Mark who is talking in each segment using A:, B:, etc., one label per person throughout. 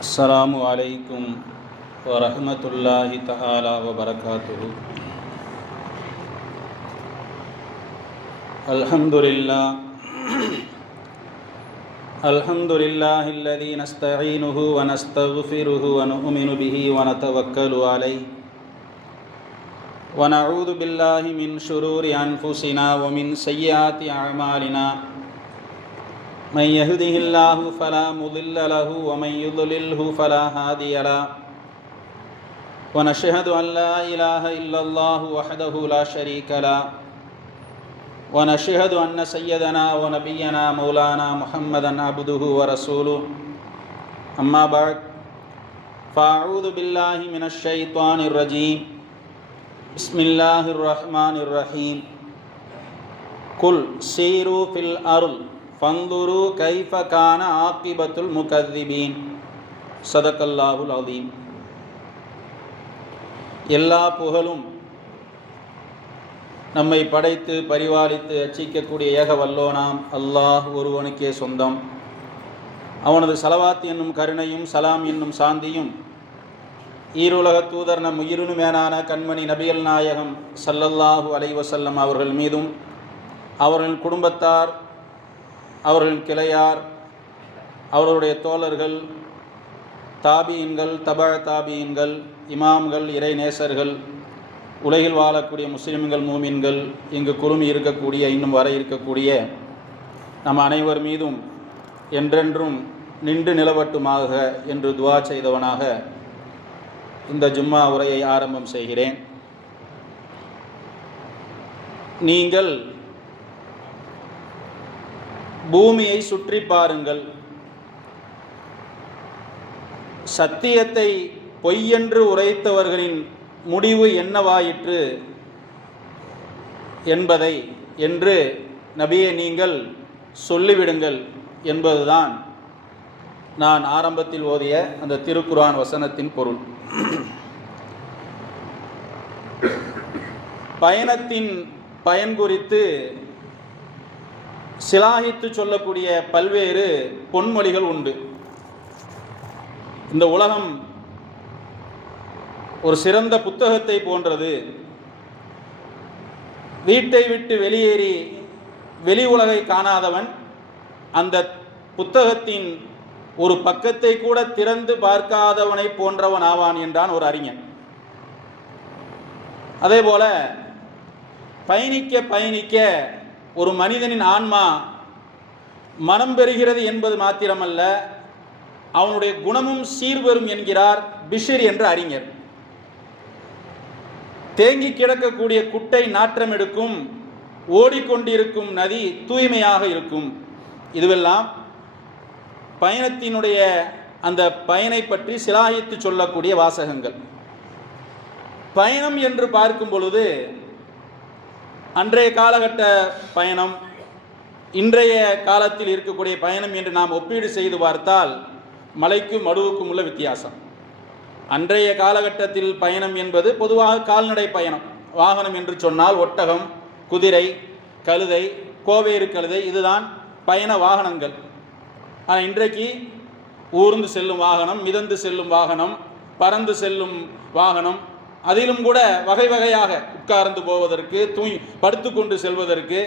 A: السلام عليكم ورحمة الله تعالى وبركاته الحمد لله الحمد لله الذي نستعينه ونستغفره ونؤمن به ونتوكل عليه ونعوذ بالله من شرور أنفسنا ومن سيئات أعمالنا من يهده الله فلا مضل له ومن يضلله فلا هادي له. ونشهد أن لا إله إلا الله وحده لا شريك له. ونشهد أن سيدنا ونبينا مولانا محمدا عبده ورسوله. أما بعد فأعوذ بالله من الشيطان الرجيم. بسم الله الرحمن الرحيم. قل سيروا في الأرض ஃபந்துரு கைஃபகான ஆக்கிபத்துல் முகதிபீன் சதக்கல்லாவுல் அதீம் எல்லா புகழும் நம்மை படைத்து பரிபாலித்து அச்சிக்கக்கூடிய ஏக வல்லோனாம் அல்லாஹ் ஒருவனுக்கே சொந்தம். அவனது சலவாத் என்னும் கருணையும் சலாம் என்னும் சாந்தியும் ஈருலக தூதர் நம் உயிரினுமேனான கண்மணி நபியல் நாயகம் சல்லல்லாஹு அலைவசல்லம் அவர்கள் மீதும் அவர்கள் குடும்பத்தார் அவர்கள் கிளையார் அவர்களுடைய தோழர்கள் தாபியின்கள் தபா தாபியின்கள் இமாம்கள் இறை நேசர்கள் உலகில் வாழக்கூடிய முஸ்லிம்கள் மூமின்கள் இங்கு குழுமி இருக்கக்கூடிய இன்னும் வர இருக்கக்கூடிய நம் அனைவர் மீதும் என்றென்றும் நின்று நிலவட்டுமாக என்று துவா செய்தவனாக இந்த ஜும்மா உரையை ஆரம்பம் செய்கிறேன். நீங்கள் பூமியை சுற்றி பாருங்கள். சத்தியத்தை பொய்யென்று உரைத்தவர்களின் முடிவு என்னவாயிற்று என்பதை என்று நபியை நீங்கள் சொல்லிவிடுங்கள் என்பதுதான் நான் ஆரம்பத்தில் ஓதிய அந்த திருக்குரான் வசனத்தின் பொருள். பயணத்தின் பயன் குறித்து சிலாகித்து சொல்லக்கூடிய பல்வேறு பொன்மொழிகள் உண்டு. இந்த உலகம் ஒரு சிறந்த புத்தகத்தை போன்றது. வீட்டை விட்டு வெளியேறி வெளி உலகை காணாதவன் அந்த புத்தகத்தின் ஒரு பக்கத்தை கூட திறந்து பார்க்காதவனை போன்றவன் ஆவான் என்றான் ஒரு அறிஞன். அதே போல பயணிக்க பயணிக்க ஒரு மனிதனின் ஆன்மா மனம் பெறுகிறது என்பது மாத்திரமல்ல அவனுடைய குணமும் சீர்வரும் என்கிறார் பிஷர் என்ற அறிஞர். தேங்கி கிடக்கக்கூடிய குட்டை நாற்றம் எடுக்கும் ஓடிக்கொண்டிருக்கும் நதி தூய்மையாக இருக்கும். இதுவெல்லாம் பயணத்தினுடைய அந்த பயனை பற்றி சிலாயித்து சொல்லக்கூடிய வாசகங்கள். பயணம் என்று பார்க்கும் பொழுது அன்றைய காலகட்ட பயணம் இன்றைய காலத்தில் இருக்கக்கூடிய பயணம் என்று நாம் ஒப்பீடு செய்து பார்த்தால் மலைக்கும் மடுவுக்கும் உள்ள வித்தியாசம். அன்றைய காலகட்டத்தில் பயணம் என்பது பொதுவாக கால்நடை பயணம். வாகனம் என்று சொன்னால் ஒட்டகம் குதிரை கழுதை கோவேறு கழுதை இதுதான் பயண வாகனங்கள். ஆனால் இன்றைக்கு ஊர்ந்து செல்லும் வாகனம் மிதந்து செல்லும் வாகனம் பறந்து செல்லும் வாகனம் அதிலும் கூட வகை வகையாக உட்கார்ந்து போவதற்கு தூய் படுத்து கொண்டு செல்வதற்கு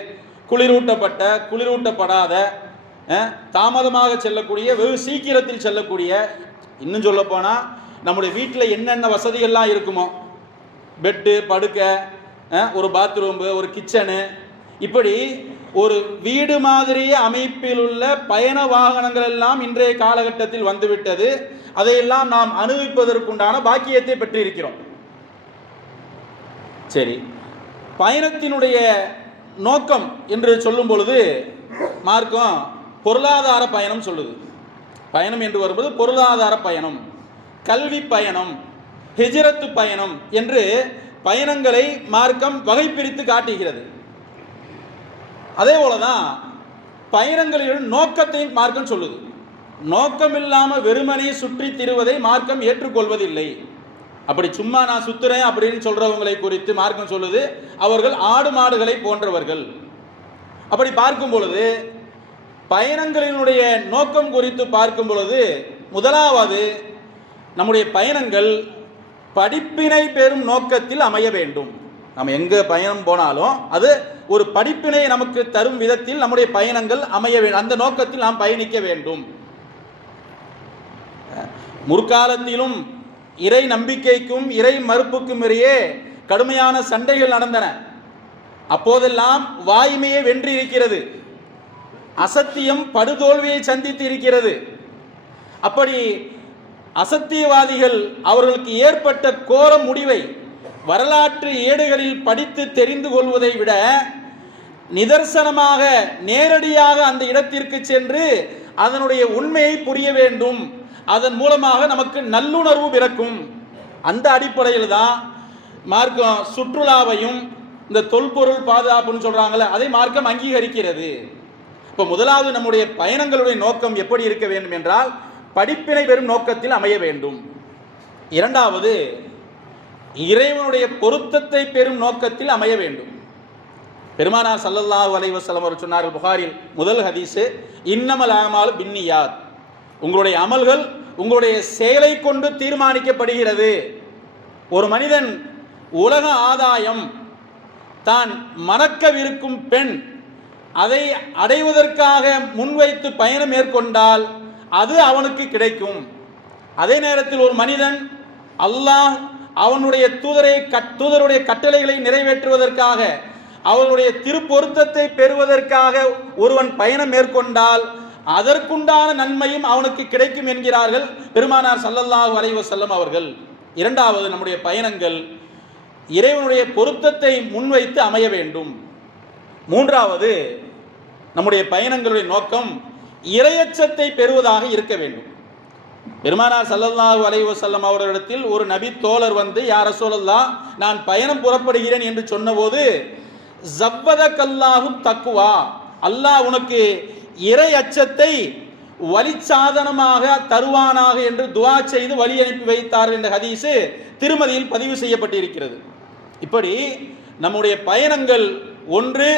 A: குளிரூட்டப்பட்ட குளிரூட்டப்படாத தாமதமாக செல்லக்கூடிய வெகு சீக்கிரத்தில் செல்லக்கூடிய இன்னும் சொல்லப்போனால் நம்முடைய வீட்டில் என்னென்ன வசதிகள்லாம் இருக்குமோ பெட்டு படுக்க ஒரு பாத்ரூம்பு ஒரு கிச்சனு இப்படி ஒரு வீடு மாதிரியே அமைப்பில் உள்ள பயண வாகனங்கள் எல்லாம் இன்றைய காலகட்டத்தில் வந்துவிட்டது. அதையெல்லாம் நாம் அனுபவிப்பதற்குண்டான பாக்கியத்தை பெற்றிருக்கிறோம். சரி. பயணத்தினுடைய நோக்கம் என்று சொல்லும் பொழுது மார்க்கம் பொருளாதார பயணம் சொல்லுது. பயணம் என்று வரும்போது பொருளாதார பயணம் கல்வி பயணம் ஹிஜரத்து பயணம் என்று பயணங்களை மார்க்கம் வகை பிரித்து காட்டுகிறது. அதே போலதான் பயணங்களின் நோக்கத்தையும் மார்க்கம் சொல்லுது. நோக்கம் இல்லாமல் வெறுமனே சுற்றி திருவதை மார்க்கம் ஏற்றுக்கொள்வதில்லை. அப்படி சும்மா நான் சுத்துறேன் அப்படின்னு சொல்றவங்களை குறித்து மார்க்கம் சொல்லுது. அவர்கள் ஆடு மாடுகளை போன்றவர்கள். அப்படி பார்க்கும் பொழுது பயணங்களினுடைய நோக்கம் குறித்து பார்க்கும் பொழுது முதலாவது நம்முடைய பயணங்கள் படிப்பினை பெறும் நோக்கத்தில் அமைய வேண்டும். நம்ம எங்கே பயணம் போனாலும் அது ஒரு படிப்பினை நமக்கு தரும் விதத்தில் நம்முடைய பயணங்கள் அமைய வேண்டும் அந்த நோக்கத்தில் நாம் பயணிக்க வேண்டும். முற்காலத்திலும் இறை நம்பிக்கைக்கும் இறை மறுப்புக்கும் இடையே கடுமையான சண்டைகள் நடந்தன. அப்போதெல்லாம் வாய்மையை வென்று இருக்கிறது அசத்தியம் படுதோல்வியை சந்தித்து இருக்கிறது அப்படி அசத்தியவாதிகள் அவர்களுக்கு ஏற்பட்ட கோர முடிவை வரலாற்று ஏடுகளில் படித்து தெரிந்து கொள்வதை விட நிதர்சனமாக நேரடியாக அந்த இடத்திற்கு சென்று அதனுடைய உண்மையை புரிய வேண்டும். அதன் மூலமாக நமக்கு நல்லுணர்வு பிறக்கும். அந்த அடிப்படையில் தான் மார்க்கம் சுற்றுலாவையும் இந்த தொல்பொருள் பாதுகாப்புன்னு சொல்கிறாங்களே அதை மார்க்கம் அங்கீகரிக்கிறது. இப்போ முதலாவது நம்முடைய பயணங்களுடைய நோக்கம் எப்படி இருக்க வேண்டும் என்றால் படிப்பினை பெறும் நோக்கத்தில் அமைய வேண்டும். இரண்டாவது இறைவனுடைய பொருத்தத்தை பெறும் நோக்கத்தில் அமைய வேண்டும். பெருமானார் சல்லல்லாஹு அலைவசலம் அவர் சொன்னார்கள் புகாரில் முதல் ஹதீஸு இன்னமல் அமால் பின்னியாத். உங்களுடைய அமல்கள் உங்களுடைய செயலை கொண்டு தீர்மானிக்கப்படுகிறது. ஒரு மனிதன் உலக ஆதாயம் தான் மணக்கவிருக்கும் பெண் அதை அடைவதற்காக முன்வைத்து பயணம் மேற்கொண்டால் அது அவனுக்கு கிடைக்கும். அதே நேரத்தில் ஒரு மனிதன் அல்லாஹ் அவனுடைய தூதரை கட்- தூதருடைய கட்டளைகளை நிறைவேற்றுவதற்காக அவனுடைய திருப்பொருத்தத்தை பெறுவதற்காக ஒருவன் பயணம் மேற்கொண்டால் அதற்குண்டான நன்மையும் அவனுக்கு கிடைக்கும் என்கிறார்கள் பெருமானார் சல்லல்லாஹு அலைவ செல்லம் அவர்கள். இரண்டாவது நம்முடைய பயணங்கள் இறைவனுடைய பொருத்தத்தை முன்வைத்து அமைய வேண்டும். மூன்றாவது நம்முடைய பயணங்களுடைய நோக்கம் இரையச்சத்தை பெறுவதாக இருக்க வேண்டும். பெருமானார் சல்லல்லாஹு அலைவ செல்லம் அவர்களிடத்தில் ஒரு நபி தோழர் வந்து யார சொல்லல்லா நான் பயணம் புறப்படுகிறேன் என்று சொன்னபோது ஜவ்வத கல்லாகும் தக்குவா அல்லாஹ் உனக்கு இறை அச்சத்தை வழிச்சாதனமாக தருவானாக என்று துவா செய்து வழி அனுப்பி வைத்தார் என்ற ஹதீஸு திருமதியில் பதிவு செய்யப்பட்டிருக்கிறது. இப்படி நம்முடைய பயணங்கள் ஒன்று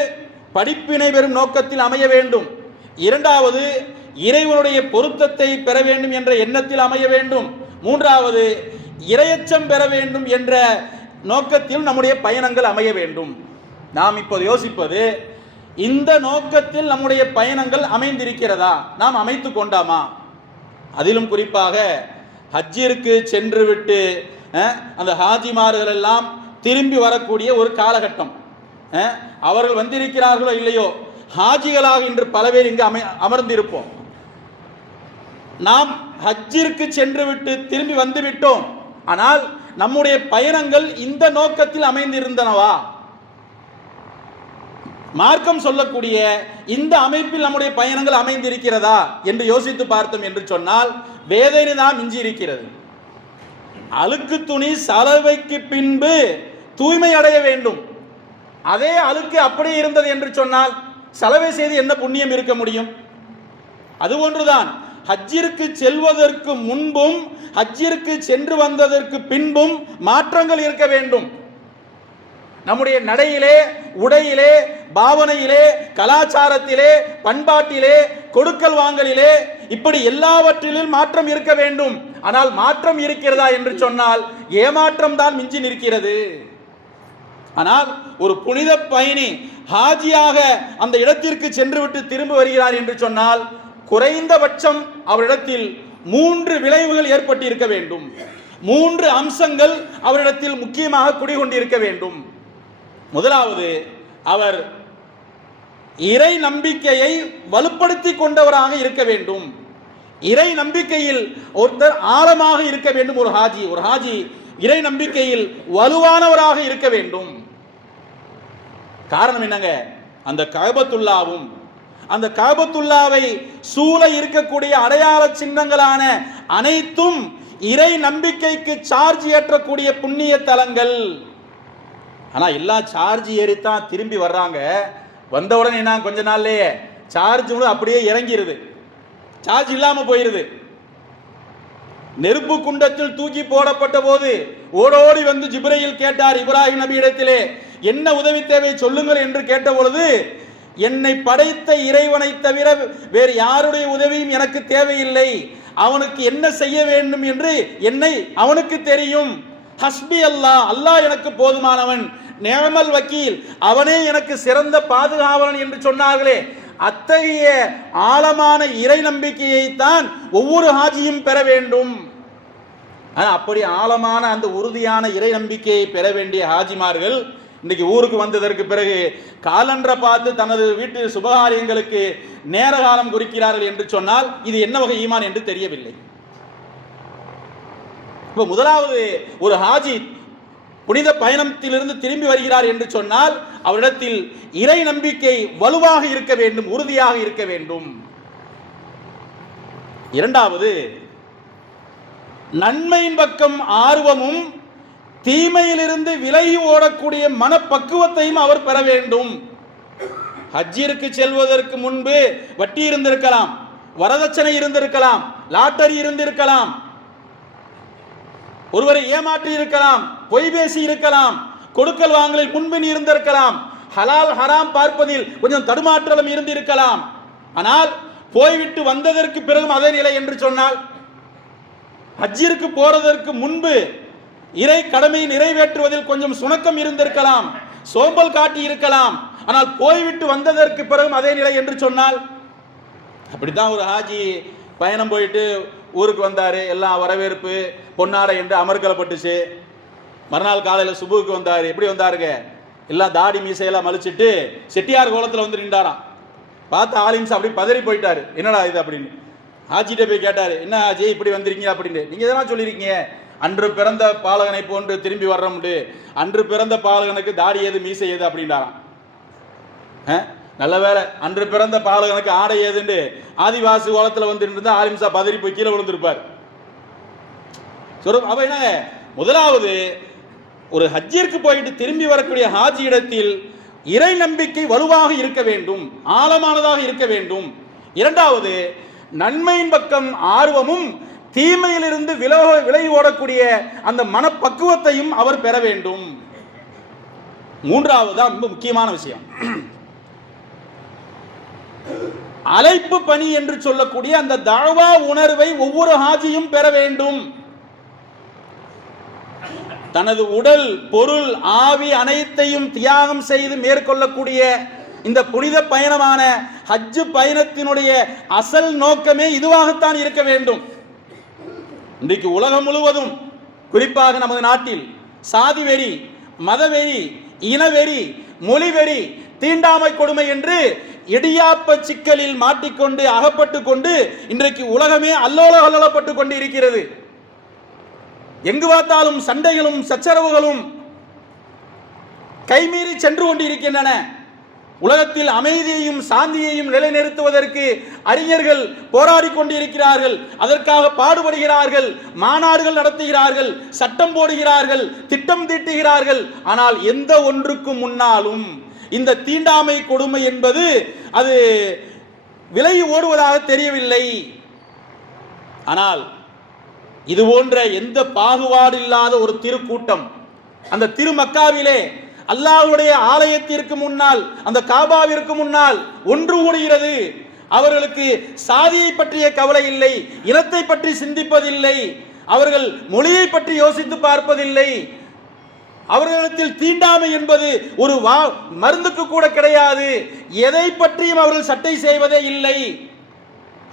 A: படிப்பினை பெறும் நோக்கத்தில் அமைய வேண்டும். இரண்டாவது இறைவனுடைய பொருத்தத்தை பெற வேண்டும் என்ற எண்ணத்தில் அமைய வேண்டும். மூன்றாவது இரையச்சம் பெற வேண்டும் என்ற நோக்கத்தில் நம்முடைய பயணங்கள் அமைய வேண்டும். நாம் இப்போது யோசிப்பது இந்த நோக்கத்தில் நம்முடைய பயணங்கள் அமைந்திருக்கிறதா? நாம் அமைத்து கொண்டாமா? அதிலும் குறிப்பாக ஹஜ்ஜிற்கு சென்று விட்டு அந்த ஹாஜிமார்கள் எல்லாம் திரும்பி வரக்கூடிய ஒரு காலகட்டம். அவர்கள் வந்திருக்கிறார்களோ இல்லையோ? ஹாஜிகளாக இன்று பல பேர் இங்கு அமை அமர்ந்திருப்போம். நாம் ஹஜ்ஜிற்கு சென்று விட்டு திரும்பி வந்து விட்டோம் ஆனால் நம்முடைய பயணங்கள் இந்த நோக்கத்தில் அமைந்திருந்தனவா? மார்க்கம் சொல்லக்கூடிய இந்த அமைப்பில் நம்முடைய பயணங்கள் அமைந்திருக்கிறதா என்று யோசித்து பார்த்தோம் என்று சொன்னால் வேதனை தான் மிஞ்சி இருக்கிறது அழுக்கு துணி சலவைக்கு பின்பு தூய்மை அடைய வேண்டும். அதே அழுக்கு அப்படியே இருந்தது என்று சொன்னால் சலவை செய்து என்ன புண்ணியம் இருக்க முடியும்? அது ஒன்றுதான். ஹஜ்ஜிற்கு செல்வதற்கு முன்பும் ஹஜ்ஜிற்கு சென்று வந்ததற்கு பின்பும் மாற்றங்கள் இருக்க வேண்டும். நம்முடைய நடையிலே உடையிலே பாவனையிலே கலாச்சாரத்திலே பண்பாட்டிலே கொடுக்கல் வாங்கலிலே இப்படி எல்லாவற்றிலும் மாற்றம் இருக்க வேண்டும். ஆனால் மாற்றம் இருக்கிறதா என்று சொன்னால் ஏமாற்றம் தான் மிஞ்சி நிற்கிறது. ஆனால் ஒரு புனித பயணி ஹாஜியாக அந்த இடத்திற்கு சென்றுவிட்டு திரும்ப வருகிறார் என்று சொன்னால் குறைந்தபட்சம் அவரிடத்தில் மூன்று விளைவுகள் ஏற்பட்டு இருக்க வேண்டும். மூன்று அம்சங்கள் அவரிடத்தில் முக்கியமாக குடிகொண்டிருக்க வேண்டும். முதலாவது அவர் இறை நம்பிக்கையை வலுப்படுத்தி கொண்டவராக இருக்க வேண்டும். இறை நம்பிக்கையில் ஒருத்தர் ஆழமாக இருக்க வேண்டும் ஒரு ஹாஜி. ஒரு ஹாஜி இறை நம்பிக்கையில் வலுவானவராக இருக்க வேண்டும். காரணம் என்னங்க? அந்த கபத்துல்லாவும் அந்த கபத்துல்லாவை சூழ இருக்கக்கூடிய அடையாள சின்னங்களான அனைத்தும் இறை நம்பிக்கைக்கு சார்ஜ் ஏற்றக்கூடிய புண்ணிய தலங்கள். ஆனால் எல்லா சார்ஜ் ஏறித்தான் திரும்பி வர்றாங்க. வந்தவுடனே என்ன கொஞ்ச நாள்லயே சார்ஜ் அப்படியே இறங்கிடுது சார்ஜ் இல்லாமல் போயிருது. நெருப்பு குண்டத்தில் தூக்கி போடப்பட்ட போது ஓடோடி வந்து ஜிப்ரையில் கேட்டார் இப்ராஹிம் நபி இடத்திலே என்ன உதவி தேவை சொல்லுங்கள் என்று கேட்ட பொழுது என்னை படைத்த இறைவனை தவிர வேறு யாருடைய உதவியும் எனக்கு தேவையில்லை. அவனுக்கு என்ன செய்ய வேண்டும் என்று என்னை அவனுக்கு தெரியும். ஹஸ்பி அல்லாஹ் அல்லாஹ் எனக்கு போதுமானவன். நேமல் வக்கீல் அவனே எனக்கு சிறந்த பாதுகாவலன் என்று சொன்னார்களே. அத்தகைய ஆழமான இறை நம்பிக்கையைத்தான் ஒவ்வொரு ஹாஜியும் பெற வேண்டும். அப்படி ஆழமான அந்த உறுதியான இறை நம்பிக்கையை பெற வேண்டிய ஹாஜிமார்கள் இன்னைக்கு ஊருக்கு வந்ததற்கு பிறகு காலன்ற பார்த்து தனது வீட்டு சுபகாரியங்களுக்கு நேர காலம் குறிக்கிறார்கள் என்று சொன்னால் இது என்ன வகை ஈமான் என்று தெரியவில்லை. இப்போ முதலாவது ஒரு ஹாஜி புனித பயணத்திலிருந்து திரும்பி வருகிறார் என்று சொன்னால் அவரிடத்தில் இறை நம்பிக்கை வலுவாக இருக்க வேண்டும் உறுதியாக இருக்க வேண்டும். இரண்டாவது நன்மையின் பக்கம் ஆர்வமும் தீமையிலிருந்து விலகி ஓடக்கூடிய மனப்பக்குவத்தையும் அவர் பெற வேண்டும். ஹஜ்ஜிற்கு செல்வதற்கு முன்பு வட்டி இருந்திருக்கலாம் வரதட்சணை இருந்திருக்கலாம் லாட்டரி இருந்திருக்கலாம் ஒருவரை ஏமாற்றி இருக்கலாம் பொய் பேசி இருக்கலாம் கொடுக்கல் வாங்கலில் முன்பின் இருந்திருக்கலாம் ஹலால் ஹராம் பார்ப்பதில் கொஞ்சம் தடுமாற்றலும் இருந்திருக்கலாம். ஆனால் போய்விட்டு வந்ததற்கு பிறகும் அதே நிலை என்று சொன்னால் ஹஜ்ஜிற்கு போறதற்கு முன்பு இறை கடமையை நிறைவேற்றுவதில் கொஞ்சம் சுணக்கம் இருந்திருக்கலாம் சோம்பல் காட்டி இருக்கலாம். ஆனால் போய்விட்டு வந்ததற்கு பிறகும் அதே நிலை என்று சொன்னால் அப்படித்தான் ஒரு ஹாஜி பயணம் போயிட்டு ஊருக்கு வந்தார் எல்லாம் வரவேற்பு பொன்னாடை என்று அமர்க்கலப்பட்டுச்சு மறுநாள் காலையில் சுபுவுக்கு வந்தார். எப்படி வந்தாருங்க? எல்லாம் தாடி மீசையெல்லாம் மலிச்சிட்டு செட்டியார் கோலத்தில் வந்து நின்றாராம். பார்த்து ஆலிம்ஸ் அப்படி பதறி போயிட்டாரு. என்னடா இது அப்படின்னு. ஆச்சிட்ட போய் கேட்டார் என்ன ஆஜி இப்படி வந்திருக்கீங்க? அப்படின்னு நீங்கள் எதனா சொல்லியிருக்கீங்க அன்று பிறந்த பாலகனை போன்று திரும்பி வர்றோம்ண்டு அன்று பிறந்த பாலகனுக்கு தாடி ஏது மீசை ஏது? அப்படின்றாராம். ஆ? நல்ல வேலை அன்று பிறந்த பாலகனுக்கு ஆடை ஏதுண்டு? ஆதிவாசி ஓலத்தில் வந்து இருந்தால் ஆலிம்சா பதறி போய் கீழே விழுந்திருப்பார். சொல்ற அவ என்ன? முதலாவது ஒரு ஹஜ்ஜிற்கு போயிட்டு திரும்பி வரக்கூடிய ஹாஜி இடத்தில் இறை நம்பிக்கை வலுவாக இருக்க வேண்டும் ஆழமானதாக இருக்க வேண்டும். இரண்டாவது நன்மையின் பக்கம் ஆர்வமும் தீமையிலிருந்து விலக விலை ஓடக்கூடிய அந்த மனப்பக்குவத்தையும் அவர் பெற வேண்டும். மூன்றாவது தான் ரொம்ப முக்கியமான விஷயம். அழைப்பு பணி என்று சொல்லக்கூடிய அந்த தாழ்வா உணர்வை ஒவ்வொரு ஹாஜியும் பெற வேண்டும். தனது உடல் பொருள் ஆவி அனைத்தையும் தியாகம் செய்து மேற்கொள்ளக்கூடிய இந்த புனித பயணமான ஹஜ்ஜு பயணத்தினுடைய அசல் நோக்கமே இதுவாகத்தான் இருக்க வேண்டும். இன்றைக்கு உலகம் முழுவதும் குறிப்பாக நமது நாட்டில் சாதி வெறி மதவெறி இனவெறி மொழிவெறி தீண்டாமை கொடுமை என்று இடியாப்ப சிக்கலில் மாட்டிக்கொண்டு அகப்பட்டு கொண்டு இன்றைக்கு உலகமே அல்லோல அல்லோலப்பட்டு கொண்டு இருக்கிறது எங்கு பார்த்தாலும் சண்டைகளும் சச்சரவுகளும் கைமீறி சென்று கொண்டு இருக்கின்றன உலகத்தில் அமைதியையும் சாந்தியையும் நிலைநிறுத்துவதற்கு அறிஞர்கள் போராடி கொண்டிருக்கிறார்கள். அதற்காக பாடுபடுகிறார்கள் மாநாடுகள் நடத்துகிறார்கள் சட்டம் போடுகிறார்கள் திட்டம் தீட்டுகிறார்கள். ஆனால் எந்த ஒன்றுக்கு முன்னாலும் இந்த தீண்டாமை கொடுமை என்பது அது விலகி ஓடுவதாக தெரியவில்லை. ஆனால் இது போன்ற எந்த பாகுபாடு இல்லாத ஒரு திருக்கூட்டம் அந்த திருமக்காவிலே அல்லாஹுடைய ஆலயத்திற்கு முன்னால் அந்த காபாவிற்கு முன்னால் ஒன்று கூடுகிறது. அவர்களுக்கு சாதியை பற்றிய கவலை இல்லை இனத்தை பற்றி சிந்திப்பதில்லை அவர்கள் மொழியை பற்றி யோசித்து பார்ப்பதில்லை. அவர்களிடத்தில் தீண்டாமை என்பது ஒரு வா மருந்துக்கு கூட கிடையாது. எதை பற்றியும் அவர்கள் சட்டை செய்வதே இல்லை.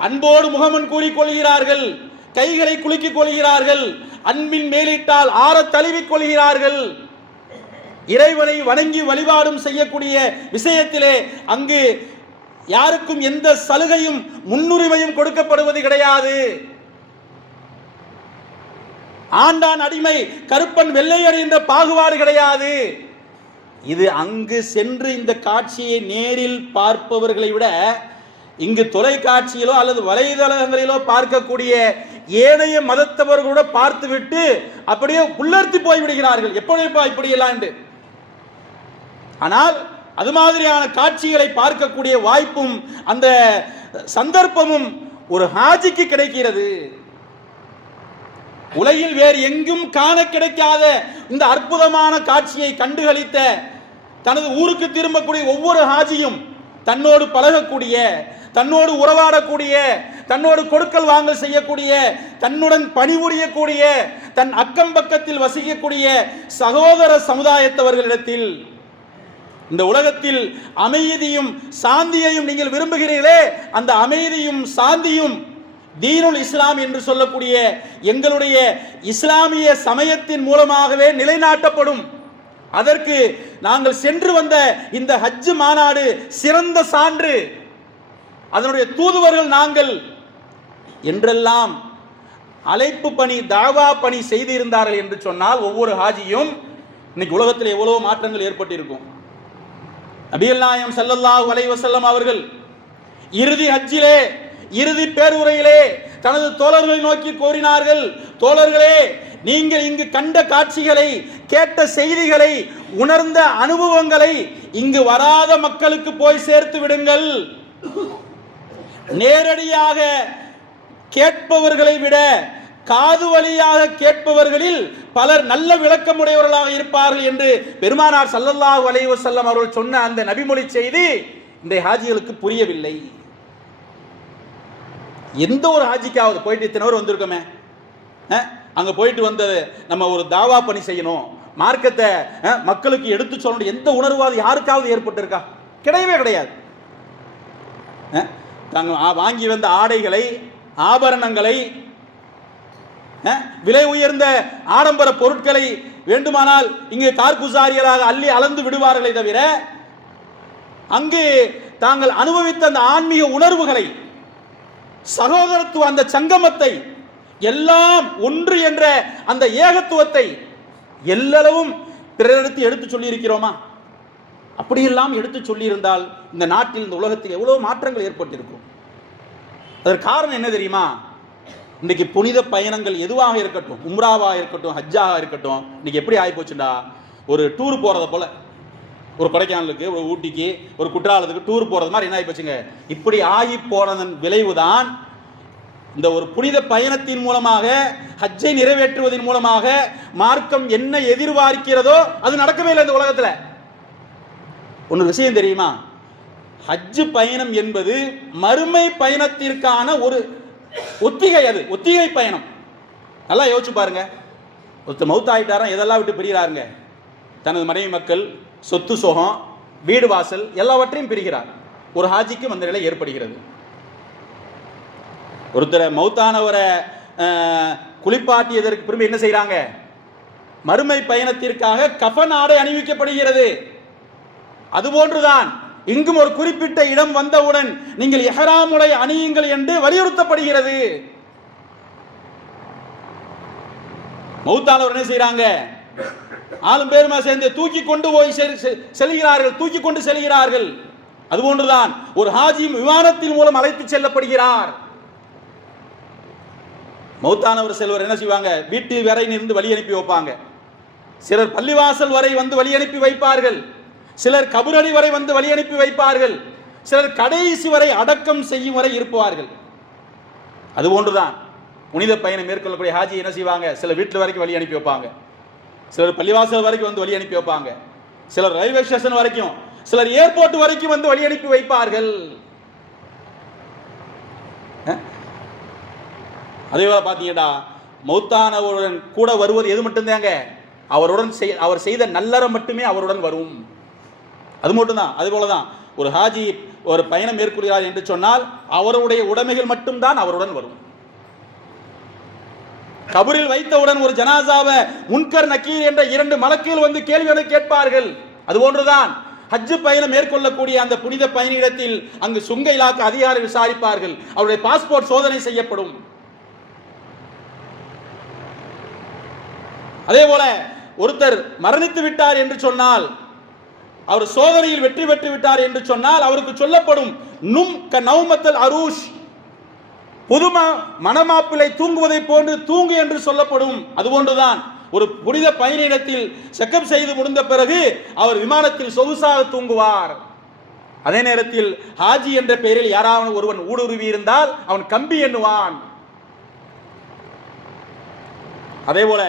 A: அன்போடு முகமன் கூறிக்கொள்கிறார்கள் கைகளை குலுக்கிக் கொள்கிறார்கள் அன்பின் மேலிட்டால் ஆற தழுவிக் கொள்கிறார்கள். இறைவனை வணங்கி வழிபாடும் செய்யக்கூடிய விஷயத்திலே அங்கு யாருக்கும் எந்த சலுகையும் முன்னுரிமையும் கொடுக்கப்படுவது கிடையாது. ஆண்டான் அடிமை கருப்பன் வெள்ளையர் என்ற பாகுபாடு கிடையாது. இது அங்கு சென்று இந்த காட்சியை நேரில் பார்ப்பவர்களை விட இங்கு தொலைக்காட்சியிலோ அல்லது வலைதளங்களிலோ பார்க்கக்கூடிய ஏனைய மதத்தவர்களோட பார்த்துவிட்டு அப்படியே உள்ளர்த்தி போய் விடுகிறார்கள் எப்படிப்பா இப்படியெல்லாம் என்று. ஆனால் அது மாதிரியான காட்சிகளை பார்க்கக்கூடிய வாய்ப்பும் அந்த சந்தர்ப்பமும் ஒரு ஹாஜிக்கு கிடைக்கிறது. உலகில் வேறு எங்கும் காண கிடைக்காத இந்த அற்புதமான காட்சியை கண்டுகளித்த தனது ஊருக்கு திரும்பக்கூடிய ஒவ்வொரு ஹாஜியும் தன்னோடு பழகக்கூடிய தன்னோடு உறவாடக்கூடிய தன்னோடு கொடுக்கல் வாங்கல் செய்யக்கூடிய தன்னுடன் பணிபுரியக்கூடிய தன் அக்கம் பக்கத்தில் வசிக்கக்கூடிய சகோதர சமுதாயத்தவர்களிடத்தில் இந்த உலகத்தில் அமைதியும் சாந்தியையும் நீங்கள் விரும்புகிறீர்களே அந்த அமைதியும் சாந்தியும் தீனுல் இஸ்லாம் என்று சொல்லக்கூடிய எங்களுடைய இஸ்லாமிய சமயத்தின் மூலமாகவே நிலைநாட்டப்படும். அதற்கு நாங்கள் சென்று வந்த இந்த ஹஜ்ஜு மாநாடு சிறந்த சான்று. அதனுடைய தூதுவர்கள் நாங்கள். என்றெல்லாம் அழைப்பு பணி தாவா பணி செய்திருந்தார்கள் என்று சொன்னால் ஒவ்வொரு ஹாஜியும் இன்னைக்கு உலகத்தில் எவ்வளவு மாற்றங்கள் ஏற்பட்டிருக்கும். நபியல் நாயம் சல்லல்லாஹ் அலைஹி அவர்கள் இறுதி ஹஜ்ஜிலே இறுதி பேருரையிலே தனது தோழர்களை நோக்கி கோரினார்கள் தோழர்களே நீங்கள் இங்கு கண்ட காட்சிகளை கேட்ட செய்திகளை உணர்ந்த அனுபவங்களை இங்கு வராத மக்களுக்கு போய் சேர்த்து விடுங்கள். நேரடியாக கேட்பவர்களை விட காது வழியாக கேட்பவர்களில் பலர் நல்ல விளக்கமுடையவர்களாக இருப்பார்கள் என்று பெருமானார் சல்லல்லாஹ் அலைஹி வஸல்லம் அவர்கள் சொன்ன அந்த நபிமொழி செய்தி இந்த ஹாஜிகளுக்கு புரியவில்லை. எந்த ஒரு ஹாஜிக்காவது போயிட்டு இத்தனை பேர் வந்திருக்கோமே? அங்கே போயிட்டு வந்தது நம்ம ஒரு தாவா பணி செய்யணும். மார்க்கத்தை மக்களுக்கு எடுத்து சொல்லணும். எந்த உணர்வாது யாருக்காவது ஏற்பட்டிருக்கா? கிடையவே கிடையாது. அஹ், தாங்கள் வாங்கி வந்த ஆடைகளை ஆபரணங்களை விலை உயர்ந்த ஆடம்பர பொருட்களை வேண்டுமானால் இங்கே கார்குசாரியராக அள்ளி அளந்து விடுவார்களே தவிர அங்கு தாங்கள் அனுபவித்த அந்த ஆன்மீக உணர்வுகளை சகோதரத்துவ அந்த சங்கமத்தை எல்லாம் ஒன்று என்ற அந்த ஏகத்துவத்தை எல்லளவும் பிறரிடத்து எடுத்து சொல்லியிருக்கிறோமா? அப்படியெல்லாம் எடுத்து சொல்லியிருந்தால் இந்த நாட்டில் இந்த உலகத்தில் எவ்வளோ மாற்றங்கள் ஏற்பட்டிருக்கும்? அதற்கு காரணம் என்ன தெரியுமா? இன்னைக்கு புனித பயணங்கள் எதுவாக இருக்கட்டும் உம்ராவாக இருக்கட்டும் ஹஜ்ஜாக இருக்கட்டும் இன்னைக்கு எப்படி ஆகிப்போச்சுண்டா ஒரு டூர் போகிறத போல. ஒரு கொடைக்கானலுக்கு ஒரு ஊட்டிக்கு ஒரு குற்றாலத்துக்கு டூர் போகிறது மாதிரி என்ன ஆகிப்போச்சுங்க இப்படி ஆகி போனதன் விளைவுதான் இந்த ஒரு புனித பயணத்தின் மூலமாக ஹஜ்ஜை நிறைவேற்றுவதன் மூலமாக மார்க்கம் என்ன எதிர்பார்க்கிறதோ அது நடக்கவே இல்லை இந்த உலகத்தில். ஒன்று விஷயம் தெரியுமா? ஹஜ்ஜு பயணம் என்பது மறுமை பயணத்திற்கான ஒரு ஒத்திகை அது ஒத்திகை பயணம். நல்லா யோசிச்சு பாருங்க. ஒருத்தர் மவுத் ஆகிட்டாரா எதெல்லாம் விட்டு பிரிகிறாருங்க தனது மனைவி மக்கள் சொத்து சுகம் வீடு வாசல் எல்லாவற்றையும் பிரிகிறார். ஒரு ஹாஜிக்கும் அந்த நிலை ஏற்படுகிறது. ஒருத்தரை மௌத்தானவரை குளிப்பாட்டியதற்கு பிறகு என்ன செய்கிறாங்க மறுமை பயணத்திற்காக கஃபன் ஆடை அணிவிக்கப்படுகிறது. அதுபோன்றுதான் இங்கும் ஒரு குறிப்பிட்ட இடம் வந்தவுடன் நீங்கள் எஹராமுடை அணியுங்கள் என்று வலியுறுத்தப்படுகிறது. மௌத்தானவர் என்ன செய்றாங்க? ஆளும் பேருமா சேர்ந்து தூக்கி கொண்டு போய் செல்கிறார்கள் தூக்கி கொண்டு செல்கிறார்கள். அதுபோன்றுதான் ஒரு ஹாஜியும் விமானத்தின் மூலம் அழைத்து செல்லப்படுகிறார். மௌத்தானவர் செல்வர் என்ன செய்வாங்க? வீட்டு வரை இருந்து வழி அனுப்பி வைப்பாங்க. சிலர் பள்ளிவாசல் வரை வந்து வழி அனுப்பி வைப்பார்கள். சிலர் கபுரடி வரை வந்து வழி அனுப்பி வைப்பார்கள். சிலர் கடைசி வரை அடக்கம் செய்யும் வரை இருப்பார்கள். அதுபோன்றுதான் புனித பயணம் மேற்கொள்ளக்கூடிய ஹாஜி என்ன செய்வாங்க? சில வீட்டில் வரைக்கும் வழி அனுப்பி வைப்பாங்க. சிலர் பள்ளிவாசல் வரைக்கும் வந்து வழி அனுப்பி வைப்பாங்க. சிலர் ரயில்வே ஸ்டேஷன் வரைக்கும் சிலர் ஏர்போர்ட் வரைக்கும் வந்து வழி அனுப்பி வைப்பார்கள். அதே போல பார்த்தீங்கன்னா மௌத்தானவருடன் கூட வருவது எது மட்டும்தாங்க? அவருடன் செய் அவர் செய்த நல்லறம் மட்டுமே அவருடன் வரும். அது மட்டும்தான். அது போல தான் ஒரு ஹாஜி ஒரு பயணம் மேற்கொள்கிறார் என்று சொன்னால் அவருடைய உடைமைகள் மட்டும்தான் அவருடன் வரும். கபரில் வைத்தவுடன் ஒரு ஜனாசாவை முன்கர் நக்கீர் என்ற இரண்டு மலக்கில் வந்து கேள்விகளை கேட்பார்கள். அது போன்றுதான் ஹஜ்ஜு பயணம் மேற்கொள்ளக்கூடிய அந்த புனித பயணியிடத்தில் அங்கு சுங்க இலாக்க அதிகாரி விசாரிப்பார்கள். அவருடைய பாஸ்போர்ட் சோதனை செய்யப்படும். அதே போல ஒருத்தர் மரணித்து விட்டார் என்று சொன்னால் அவர் சோதனையில் வெற்றி பெற்று விட்டார் என்று சொன்னால் அவருக்கு சொல்லப்படும் நும் க நௌமத்தல் அரூஷ் புது மணமாப்பிள்ளை தூங்குவதை போன்று தூங்கு என்று சொல்லப்படும். அது போன்றுதான் ஒரு புனித பயணியிடத்தில் செக்கப் செய்து முடிந்த பிறகு அவர் விமானத்தில் சொகுசாக தூங்குவார். அதே நேரத்தில் ஹாஜி என்ற பெயரில் யாராவது ஒருவன் ஊடுருவி இருந்தால் அவன் கம்பி எண்ணுவான். அதே போல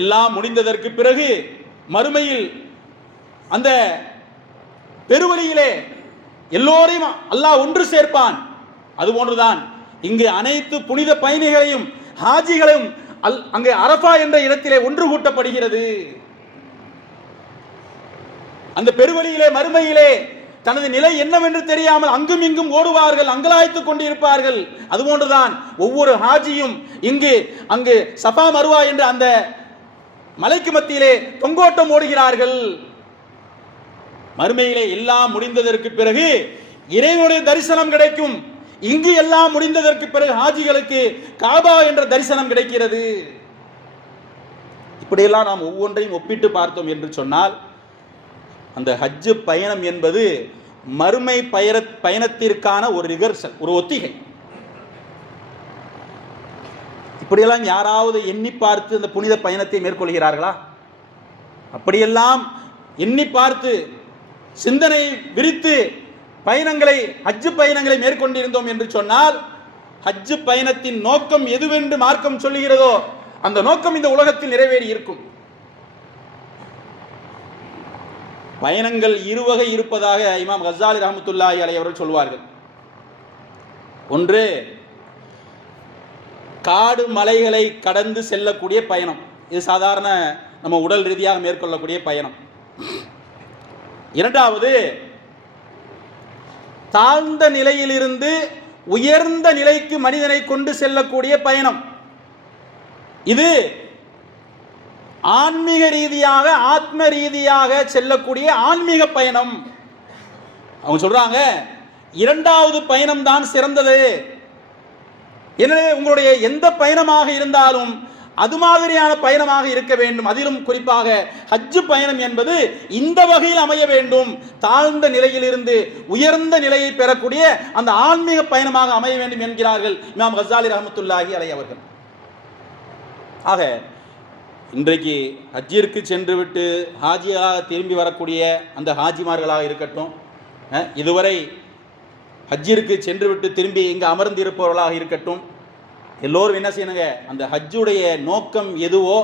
A: எல்லாம் முடிந்ததற்கு பிறகு மறுமையில் அந்த பெருவழியிலே எல்லோரையும் அல்லாஹ் ஒன்று சேர்ப்பான். அது போன்றுதான் இங்கு அனைத்து புனித பயணிகளையும் ஹாஜிகளையும் அல் அங்கே அரஃபா என்ற இடத்திலே ஒன்று கூட்டப்படுகிறது அந்த பெருவழியிலே மறுமையிலே தனது நிலை என்னவென்று தெரியாமல் அங்கும் இங்கும் ஓடுவார்கள் அங்கலாய்த்துக் கொண்டிருப்பார்கள். அதுபோன்றுதான் ஒவ்வொரு ஹாஜியும் இங்கு அங்கு சபா மருவா என்ற அந்த மலைக்கு மத்தியிலே தொங்கோட்டம் ஓடுகிறார்கள். மறுமையிலே எல்லாம் முடிந்ததற்கு பிறகு இறைவனுடைய தரிசனம் கிடைக்கும். இங்கு எல்லாம் முடிந்ததற்கு பிறகு ஹாஜிகளுக்கு காபா என்ற தரிசனம் கிடைக்கிறது. இப்படியெல்லாம் நாம் ஒவ்வொன்றையும் ஒப்பிட்டு பார்த்தோம் என்று சொன்னால் அந்த ஹஜ்ஜு பயணம் என்பது மறுமை பயர பயணத்திற்கான ஒரு ரிகர்சல் ஒரு ஒத்திகை. இப்படியெல்லாம் யாராவது எண்ணி பார்த்து அந்த புனித பயணத்தை மேற்கொள்கிறார்களா? அப்படியெல்லாம் எண்ணி பார்த்து சிந்தனை விரித்து பயணங்களை ஹஜ்ஜு பயணங்களை மேற்கொண்டிருந்தோம் என்று சொன்னால் ஹஜ்ஜு பயணத்தின் நோக்கம் எதுவென்று மார்க்கம் சொல்லுகிறதோ அந்த நோக்கம் இந்த உலகத்தில் நிறைவேறி இருக்கும். பயணங்கள் இருவகை இருப்பதாக இமாம் ஹசாலி ரஹமத்துல்லாஹி அலை அவர்கள் சொல்வார்கள். ஒன்று காடு மலைகளை கடந்து செல்லக்கூடிய பயணம். இது சாதாரண நம்ம உடல் ரீதியாக மேற்கொள்ளக்கூடிய பயணம். இரண்டாவது தாழ்ந்த நிலையிலிருந்து உயர்ந்த நிலைக்கு மனிதனை கொண்டு செல்லக்கூடிய பயணம். இது ஆன்மீக ரீதியாக ஆத்ம ரீதியாக செல்லக்கூடிய ஆன்மீக பயணம். அவங்க சொல்றாங்க இரண்டாவது பயணம் தான் சிறந்தது. எனவே உங்களுடைய எந்த பயணமாக இருந்தாலும் அது மாதிரியான பயணமாக இருக்க வேண்டும். அதிலும் குறிப்பாக ஹஜ்ஜு பயணம் என்பது இந்த வகையில் அமைய வேண்டும். தாழ்ந்த நிலையிலிருந்து உயர்ந்த நிலையை பெறக்கூடிய அந்த ஆன்மீக பயணமாக அமைய வேண்டும் என்கிறார்கள் இமாம் ஹசாலி ரஹமத்துல்லாஹி அலை அவர்கள். ஆக இன்றைக்கு ஹஜ்ஜிற்கு சென்று விட்டு ஹாஜியாக திரும்பி வரக்கூடிய அந்த ஹாஜிமார்களாக இருக்கட்டும் இதுவரை ஹஜ்ஜிற்கு சென்று விட்டு திரும்பி இங்கு அமர்ந்திருப்பவர்களாக இருக்கட்டும் எல்லோரும் என்ன செய்யணுங்க? அந்த ஹஜ்ஜுடைய நோக்கம் எதுவோ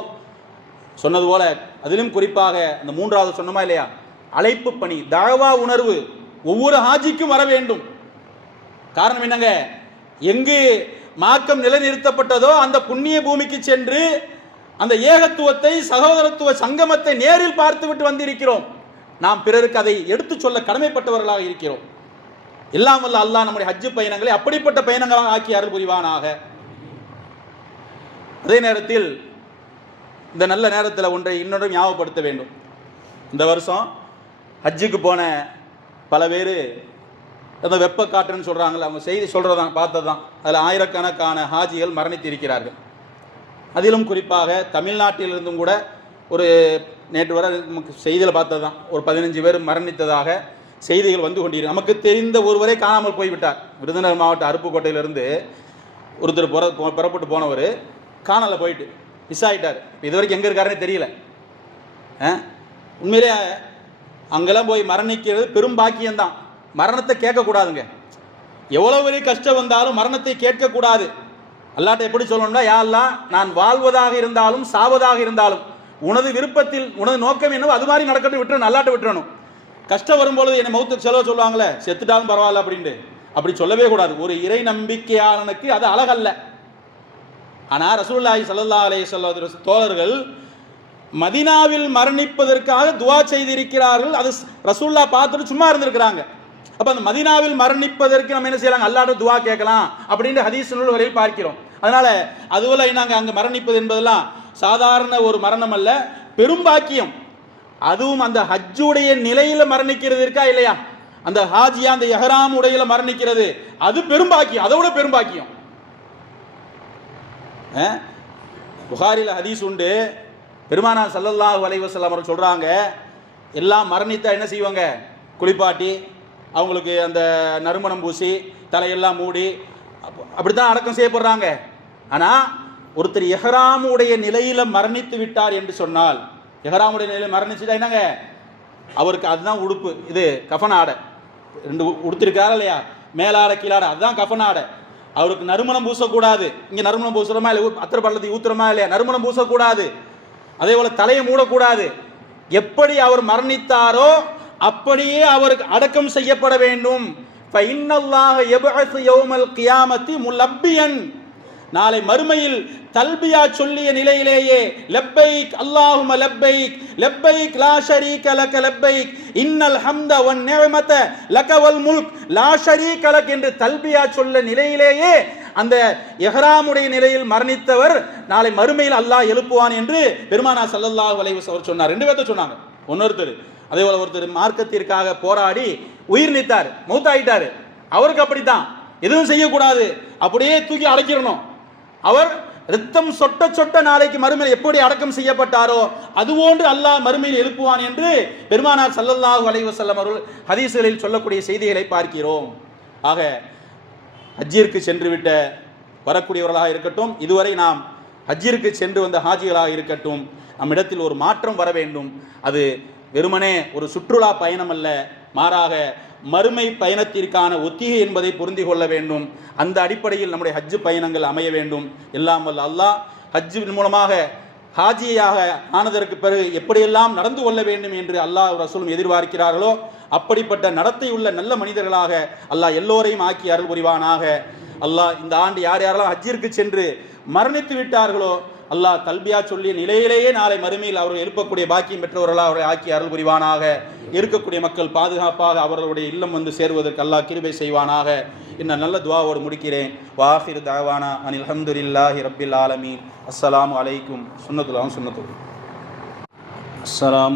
A: சொன்னது போல அதிலும் குறிப்பாக அந்த மூன்றாவது சொன்னமா இல்லையா? அழைப்பு பணி தாவா உணர்வு ஒவ்வொரு ஹாஜிக்கும் வர வேண்டும். காரணம் என்னங்க? எங்கு மாக்கம் நிலைநிறுத்தப்பட்டதோ அந்த புண்ணிய பூமிக்கு சென்று அந்த ஏகத்துவத்தை சகோதரத்துவ சங்கமத்தை நேரில் பார்த்துவிட்டு வந்திருக்கிறோம். நாம் பிறருக்கு அதை எடுத்துச் சொல்ல கடமைப்பட்டவர்களாக இருக்கிறோம். எல்லாம் வல்ல அல்லாஹ் நம்முடைய ஹஜ்ஜு பயணங்களை அப்படிப்பட்ட பயணங்களாக ஆக்கி அருள் புரிவானாக அதே நேரத்தில் இந்த நல்ல நேரத்தில் ஒன்றை இன்னொன்று ஞாபகப்படுத்த வேண்டும். இந்த வருஷம் ஹஜ்ஜுக்கு போன பல பேர் அந்த வெப்ப காற்றுன்னு சொல்கிறாங்களே அவங்க செய்தி சொல்கிறதான் பார்த்தது தான் அதில் ஆயிரக்கணக்கான ஹாஜிகள் மரணித்திருக்கிறார்கள். அதிலும் குறிப்பாக தமிழ்நாட்டிலிருந்தும் கூட ஒரு நேற்று வர நமக்கு செய்தியில் பார்த்தது தான் ஒரு பதினஞ்சு பேர் மரணித்ததாக செய்திகள் வந்து கொண்டிருக்கு. நமக்கு தெரிந்த ஒருவரே காணாமல் போய்விட்டார். விருதுநகர் மாவட்ட அருப்புக்கோட்டையிலிருந்து ஒருத்தர் புற புறப்பட்டு போனவர். காணலை போயிட்டு மிஸ் ஆகிட்டார் இது வரைக்கும் எங்கே இருக்காருன்னு தெரியல. ஆ? உண்மையிலே அங்கெல்லாம் போய் மரணிக்கிறது பெரும் பாக்கியம்தான். மரணத்தை கேட்கக்கூடாதுங்க. எவ்வளோ பெரிய கஷ்டம் வந்தாலும் மரணத்தை கேட்கக்கூடாது. அல்லாட்ட எப்படி சொல்லணும்னா யாரெல்லாம் நான் வாழ்வதாக இருந்தாலும் சாவதாக இருந்தாலும் உனது விருப்பத்தில் உனது நோக்கம் என்னவோ அது மாதிரி நடக்கட்டும் விட்டுறணும் அல்லாட்ட விட்டுறணும். கஷ்டம் வரும்பொழுது என்னை மௌத்துக்கு செலவு சொல்லுவாங்களே செத்துட்டாலும் பரவாயில்ல அப்படின்ட்டு. அப்படி சொல்லவே கூடாது. ஒரு இறை நம்பிக்கையாளனுக்கு அது அழகல்ல. ஆனால் ரசூலுல்லாஹி சல்லா அலே வஸல்லம் தோழர்கள் மதினாவில் மரணிப்பதற்காக துவா செய்திருக்கிறார்கள். அது ரசூல்லா பார்த்துட்டு சும்மா இருந்திருக்கிறாங்க. அப்போ அந்த மதினாவில் மரணிப்பதற்கு நம்ம என்ன செய்யலாம்? அல்லாட்ட துவா கேட்கலாம் அப்படின்ற ஹதீஸ் நூல்களில் பார்க்கிறோம். அதனால அதுவரை நாங்கள் அங்கே மரணிப்பது என்பதெல்லாம் சாதாரண ஒரு மரணம் அல்ல பெரும் பாக்கியம். அதுவும் அந்த ஹஜ்ஜுடைய நிலையில மரணிக்கிறது இருக்கா இல்லையா? அந்த ஹாஜியா அந்த எஹராம் உடையில மரணிக்கிறது அது பெரும் பாக்கியம். அதை விட பெரும் பாக்கியம். புகாரில் ஹதீஸ் உண்டு. பெருமானார் ஸல்லல்லாஹு அலைஹி வஸல்லம் அவர்கள் சொல்கிறாங்க எல்லாம் மரணித்தா என்ன செய்வாங்க? குளிப்பாட்டி அவங்களுக்கு அந்த நறுமணம் பூசி தலையெல்லாம் மூடி அப்படி தான் அடக்கம் செய்யப்படுறாங்க. ஆனால் ஒருத்தர் எஹராமுடைய நிலையில் மரணித்து விட்டார் என்று சொன்னால் எஹராமுடைய நிலையில் மரணிச்சுட்டா என்னங்க? அவருக்கு அதுதான் உடுப்பு இது கஃபன் ஆடை. ரெண்டு உடுத்திருக்காரா இல்லையா? மேலாடை கீழாடை அதுதான் கஃபன் ஆடை. அவருக்கு நறுமணம் பூசக்கூடாது. இங்கே நறுமணம் பூசுறோமா இல்லை அத்திர பள்ளத்தை ஊத்துறமா இல்லையா? நறுமணம் பூசக்கூடாது. அதே போல தலையை மூடக்கூடாது. எப்படி அவர் மரணித்தாரோ அப்படியே அவருக்கு அடக்கம் செய்யப்பட வேண்டும். இன்னல்லாக யப்அஸு யௌமல் கியாமத்தி முல்லப்பியன் நாளை மறுமையில் தல்பியா சொல்லிய நிலையிலேயே லப்பைக் அல்லாஹும லப்பைக் லப்பைக் லா ஷரீக லக லப்பைக் இன்னல் ஹம்த வன் நிஅமத லக வல் முல்க். லா ஷரீக லக் என்று தல்பியா சொல்ல நிலையிலேயே அந்த எஹ்ராமுடைய நிலையில் மரணித்தவர் நாளை மறுமையில் அல்லாஹ் எழுப்புவான் என்று பெருமானா சல்லல்லாஹு அலைஹி வஸல்லம் சொன்னார். ரெண்டு பேர்த்த சொன்னாங்க. ஒன்னொருத்தர் அதே போல ஒருத்தர் மார்க்கத்திற்காக போராடி உயிர் நீத்தார் மூத்தாயிட்டார். அவருக்கு அப்படித்தான். எதுவும் செய்யக்கூடாது. அப்படியே தூக்கி அடைக்கிறணும் அவர் ரத்தம் சொட்ட சொட்ட நாளைக்கு மறுமையில் எப்படி அடக்கம் செய்யப்பட்டாரோ அதுபோன்று அல்லாஹ் மறுமையில் எழுப்புவான் என்று பெருமானார் சல்லல்லாஹு அலைஹி வஸல்லம் அவர்கள் ஹதீசுகளில் சொல்லக்கூடிய செய்திகளை பார்க்கிறோம். ஆக ஹஜ்ஜிற்கு சென்று விட்ட வரக்கூடியவர்களாக இருக்கட்டும் இதுவரை நாம் ஹஜ்ஜிற்கு சென்று வந்த ஹாஜிகளாக இருக்கட்டும் நம்மிடத்தில் ஒரு மாற்றம் வர வேண்டும். அது வெறுமனே ஒரு சுற்றுலா பயணம் அல்ல மாறாக மறுமை பயணத்திற்கான ஒத்திகை என்பதை புரிந்து கொள்ள வேண்டும். அந்த அடிப்படையில் நம்முடைய ஹஜ்ஜு பயணங்கள் அமைய வேண்டும். எல்லாம் வல்ல அல்லாஹ் ஹஜ்ஜின் மூலமாக ஹாஜியாக ஆனதற்கு பிறகு எப்படியெல்லாம் நடந்து கொள்ள வேண்டும் என்று அல்லாஹ் ரசூலும் எதிர்பார்க்கிறார்களோ அப்படிப்பட்ட நடத்தை உள்ள நல்ல மனிதர்களாக அல்லாஹ் எல்லோரையும் ஆக்கி அருள் புரிவானாக. அல்லாஹ் இந்த ஆண்டு யார் யாரெல்லாம் ஹஜ்ஜிற்கு சென்று மரணித்து விட்டார்களோ அல்லாஹ் கல்வியா சொல்லிய நிலையிலேயே நாளை மறுமையில் அவர்கள் எழுப்பக்கூடிய பாக்கியம் பெற்றவர்களாக அவரை ஆக்கி அருள் புரிவானாக. இருக்கக்கூடிய மக்கள் பாதுகாப்பாக அவர்களுடைய இல்லம் வந்து சேருவதற்கு அல்லாஹ் கிருபை செய்வானாக. இன்னும் நல்ல துவாவோடு முடிக்கிறேன். வாஃபிர் தாவானா அனில் அஹமதுல்லாஹி ரபில் ஆலமீன். அஸ்லாம் அலைக்கும். சுன்னத்துல்லாம் சுன்னத்துல். அஸ்லாம்